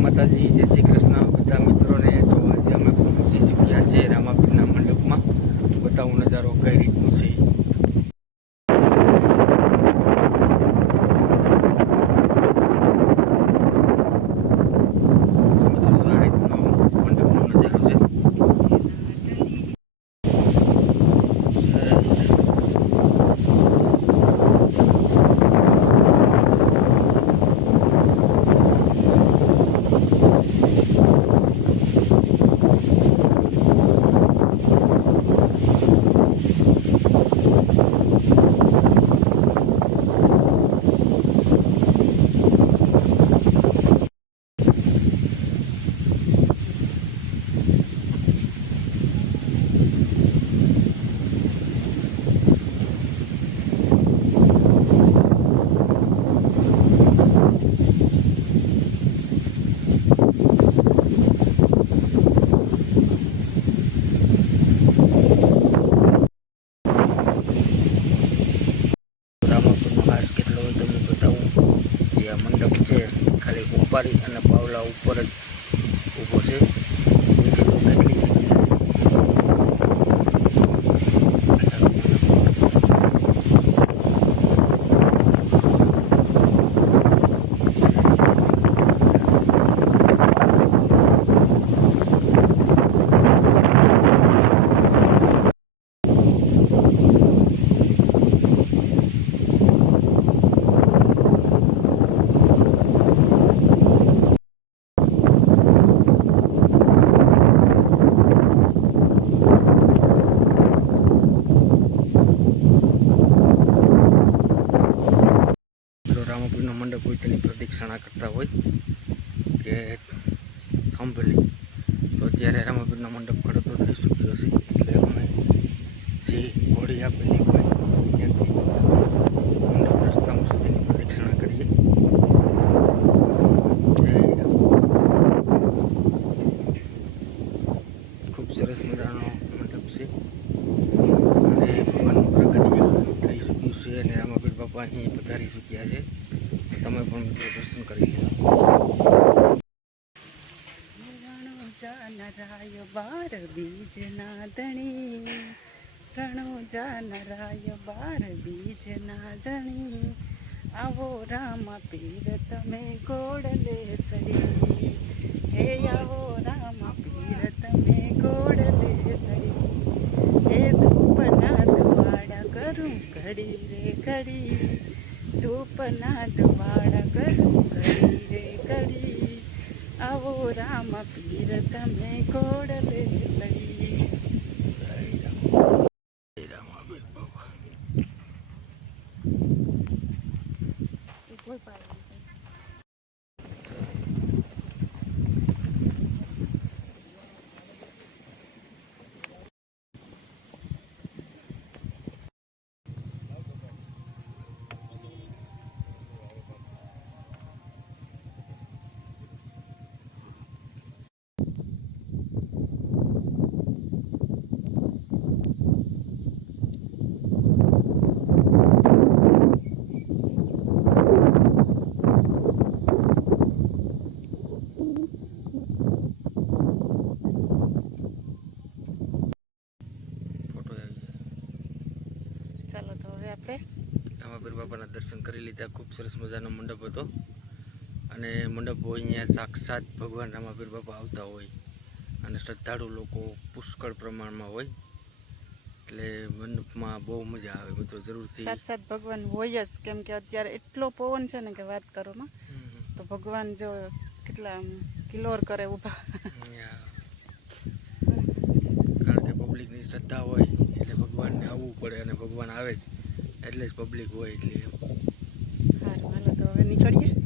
માતાજી, જય શ્રી કૃષ્ણ બધા મિત્રોને. તો આજે અમે પહોંચી ચૂક્યા છે રામાપીરના મંડપમાં. બતાવું નજારો કઈ રીતનો છે. મંડપ છે ખાલી ઉપાડી અને પાવલા ઉપર જ ઊભો છે. રામાપીરનો મંડપ હોય તેની પ્રદક્ષિણા કરતા હોય કે સાંભળી. તો અત્યારે રામાપીરનો મંડપ ખડતો થઈ ચૂક્યો છે, એટલે અમે જે ઘોડી આપેલી હોય ત્યાંથી મંડપ રસ્તામાં સુધીની પ્રદક્ષિણા કરીએ. ખૂબ સરસ મજાનો મંડપ છે અને ભગવાનનું પ્રગટિયા થઈ ચૂક્યું છે અને રામાપીર બાપા અહીં પધારી ચૂક્યા છે. તમે પણ મિત્રો દર્શન કરી લો. નરાય બાર બીજ ના ધણી, રણુજા નરાય બાર બીજ ના ધણી, આવો રામાપીર તમે ઘોડલે સડી, હે આવો રામાપીર તમે ઘોડલે સડી, હે ધૂપના દવાડા કરું ઘડી રે ઘડી, ધૂપના દવાડા કરું ઘડી રે ઘડી, આવો રામાપીર તમે ઘોડલે સડી. રામાપીર બાપા ચાલો તો હવે આપણે રામાપીર બાપાના દર્શન કરી લીધા. ખૂબ સરસ મજાનો મંડપ હતો અને મંડપ હોય અહીંયા સાક્ષાત ભગવાન રામાપીર બાપા આવતા હોય અને શ્રદ્ધાળુ લોકો પુષ્કળ પ્રમાણમાં હોય, એટલે મંડપમાં બહુ મજા આવે. મિત્રો જરૂરથી સાક્ષાત ભગવાન હોય જ, કેમ કે અત્યારે એટલો પવન છે ને કે વાત કરોમાં, તો ભગવાન જો કેટલા કિલોર કરે ઊભા. કારણ કે પબ્લિકની શ્રદ્ધા હોય એટલે ભગવાનને આવવું પડે અને ભગવાન આવે જ એટલે જ પબ્લિક હોય. એટલે સારું, હાલો તો હવે નીકળીએ.